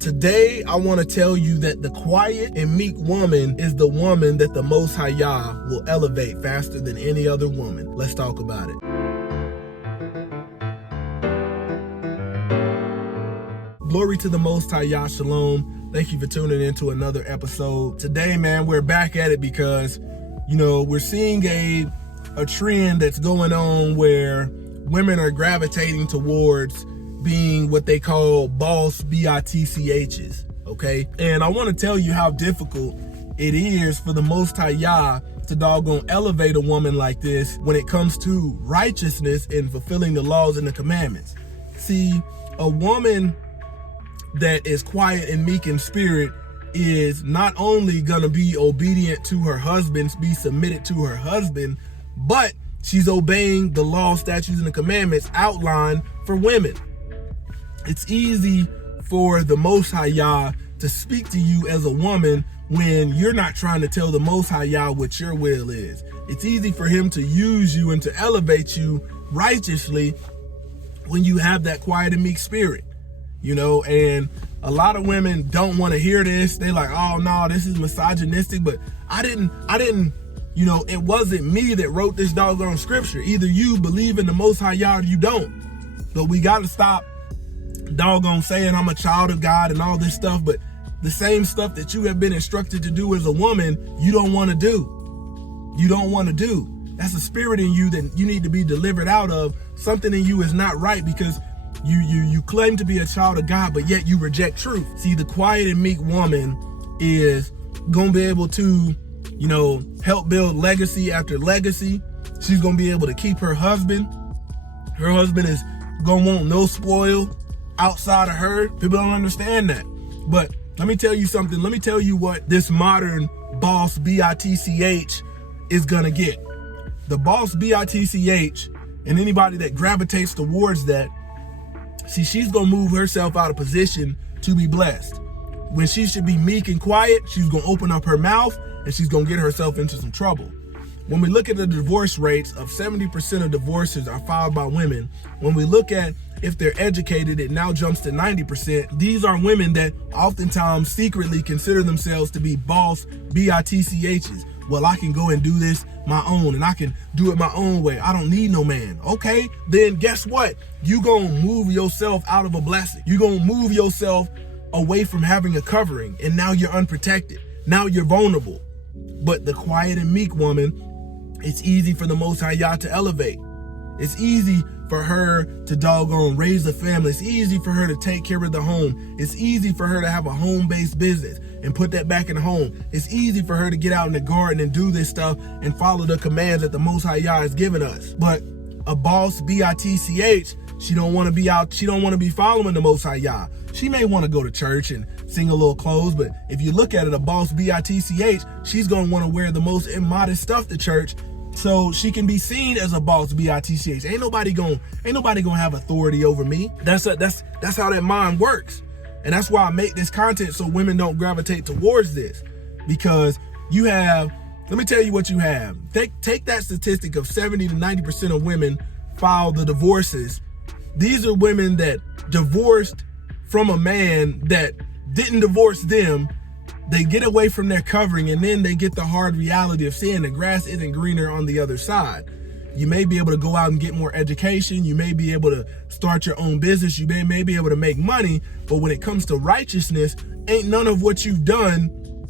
Today, I want to tell you that the quiet and meek woman is the woman that the Most High Yah will elevate faster than any other woman. Let's talk about it. Glory to the Most High Yah, Shalom. Thank you for tuning in to another episode. Today, man, we're back at it because, we're seeing a trend that's going on where women are gravitating towards being what they call boss BITCHs, okay? And I want to tell you how difficult it is for the Most High Yah to doggone elevate a woman like this when it comes to righteousness and fulfilling the laws and the commandments. See, a woman that is quiet and meek in spirit is not only going to be obedient to her husband, be submitted to her husband, but she's obeying the law, statutes, and the commandments outlined for women. It's easy for the Most High Yah to speak to you as a woman when you're not trying to tell the Most High Yah what your will is. It's easy for him to use you and to elevate you righteously when you have that quiet and meek spirit, and a lot of women don't want to hear this. They like, oh no, this is misogynistic, but I didn't, it wasn't me that wrote this doggone scripture. Either you believe in the Most High Yah or you don't. But we got to stop doggone saying I'm a child of God and all this stuff, but the same stuff that you have been instructed to do as a woman, you don't want to do. You don't want to do. That's a spirit in you that you need to be delivered out of. Something in you is not right because you claim to be a child of God, but yet you reject truth. See, the quiet and meek woman is going to be able to, help build legacy after legacy. She's going to be able to keep her husband. Her husband is going to want no spoil outside of her. People don't understand that. But let me tell you something. Let me tell you what this modern boss BITCH is going to get. The boss BITCH and anybody that gravitates towards that, see, she's going to move herself out of position to be blessed. When she should be meek and quiet, she's going to open up her mouth and she's going to get herself into some trouble. When we look at the divorce rates of 70% of divorces are filed by women, when we look at if they're educated, it now jumps to 90%. These are women that oftentimes secretly consider themselves to be boss BITCHs. Well, I can go and do this my own and I can do it my own way. I don't need no man. Okay, then guess what? You gonna move yourself out of a blessing. You gonna move yourself away from having a covering, and now you're unprotected. Now you're vulnerable. But the quiet and meek woman, it's easy for the Most High Yah to elevate. It's easy for her to doggone raise a family. It's easy for her to take care of the home. It's easy for her to have a home-based business and put that back in the home. It's easy for her to get out in the garden and do this stuff and follow the commands that the Most High Yah has given us. But a boss BITCH, she don't want to be out. She don't want to be following the Most High Yah. She may want to go to church and sing a little clothes, but if you look at it, a boss BITCH, she's going to want to wear the most immodest stuff to church so she can be seen as a boss BITCH. Ain't nobody gonna have authority over me. That's how that mind works. And that's why I make this content so women don't gravitate towards this. Because let me tell you what you have. Take that statistic of 70 to 90% of women file the divorces. These are women that divorced from a man that didn't divorce them. They get away from their covering, and then they get the hard reality of seeing the grass isn't greener on the other side. You may be able to go out and get more education. You may be able to start your own business. You may be able to make money. But when it comes to righteousness, ain't none of what you've done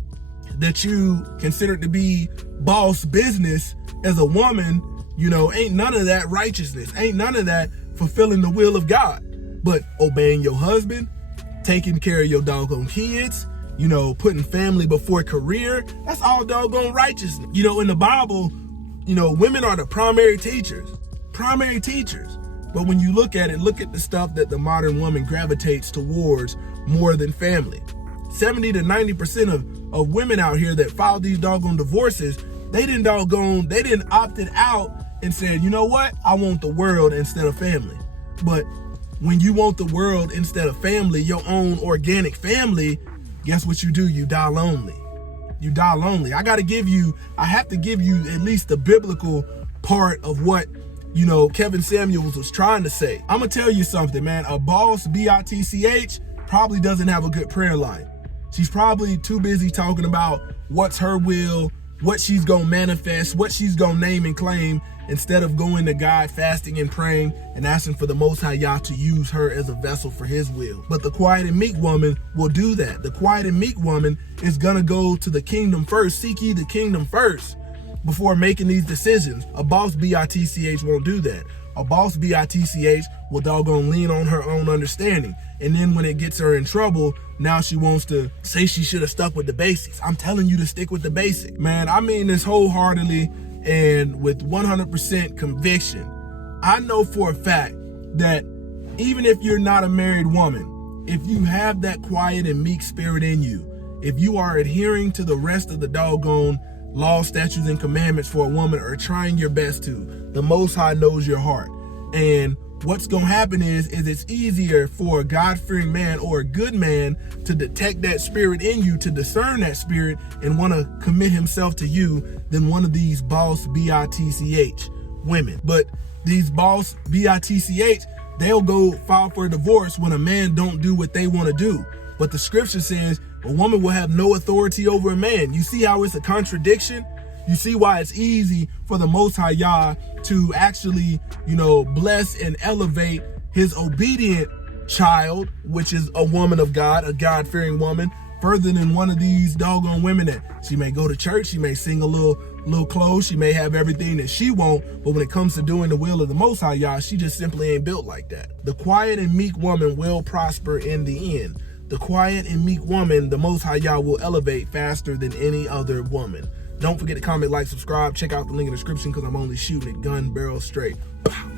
that you consider to be boss business as a woman, ain't none of that righteousness. Ain't none of that fulfilling the will of God. But obeying your husband, taking care of your doggone kids, putting family before career, that's all doggone righteousness. In the Bible, women are the primary teachers. But when you look at it, look at the stuff that the modern woman gravitates towards more than family. 70 to 90% of women out here that filed these doggone divorces, they didn't opted out and said, you know what? I want the world instead of family. But when you want the world instead of family, your own organic family, guess what you do? You die lonely. I have to give you at least the biblical part of what you know, Kevin Samuels was trying to say. I'm gonna tell you something, man. A boss, B-I-T-C-H, probably doesn't have a good prayer life. She's probably too busy talking about what's her will, what she's gonna manifest, what she's gonna name and claim, instead of going to God, fasting and praying and asking for the Most High Yah to use her as a vessel for his will. But the quiet and meek woman will do that. The quiet and meek woman is gonna go to the kingdom first. Seek ye the kingdom first before making these decisions. A boss bitch won't do that. A boss bitch will doggone lean on her own understanding. And then when it gets her in trouble, now she wants to say she should have stuck with the basics. I'm telling you to stick with the basic. Man, I mean this wholeheartedly and with 100% conviction. I know for a fact that even if you're not a married woman, if you have that quiet and meek spirit in you, if you are adhering to the rest of the doggone law, statutes, and commandments for a woman, or trying your best to, the Most High knows your heart. And what's gonna happen is it's easier for a God-fearing man or a good man to detect that spirit in you, to discern that spirit, and want to commit himself to you than one of these boss bitch women. But these boss bitch, they'll go file for a divorce when a man don't do what they want to do. But the scripture says a woman will have no authority over a man. You see how it's a contradiction? You see why it's easy for the Most High Yah to actually, bless and elevate his obedient child, which is a woman of God, a God-fearing woman, further than one of these doggone women that she may go to church, she may sing a little close, she may have everything that she want, but when it comes to doing the will of the Most High Yah, she just simply ain't built like that. The quiet and meek woman will prosper in the end. The quiet and meek woman, the Most High Yah will elevate faster than any other woman. Don't forget to comment, like, subscribe. Check out the link in the description because I'm only shooting it gun barrel straight. Pow.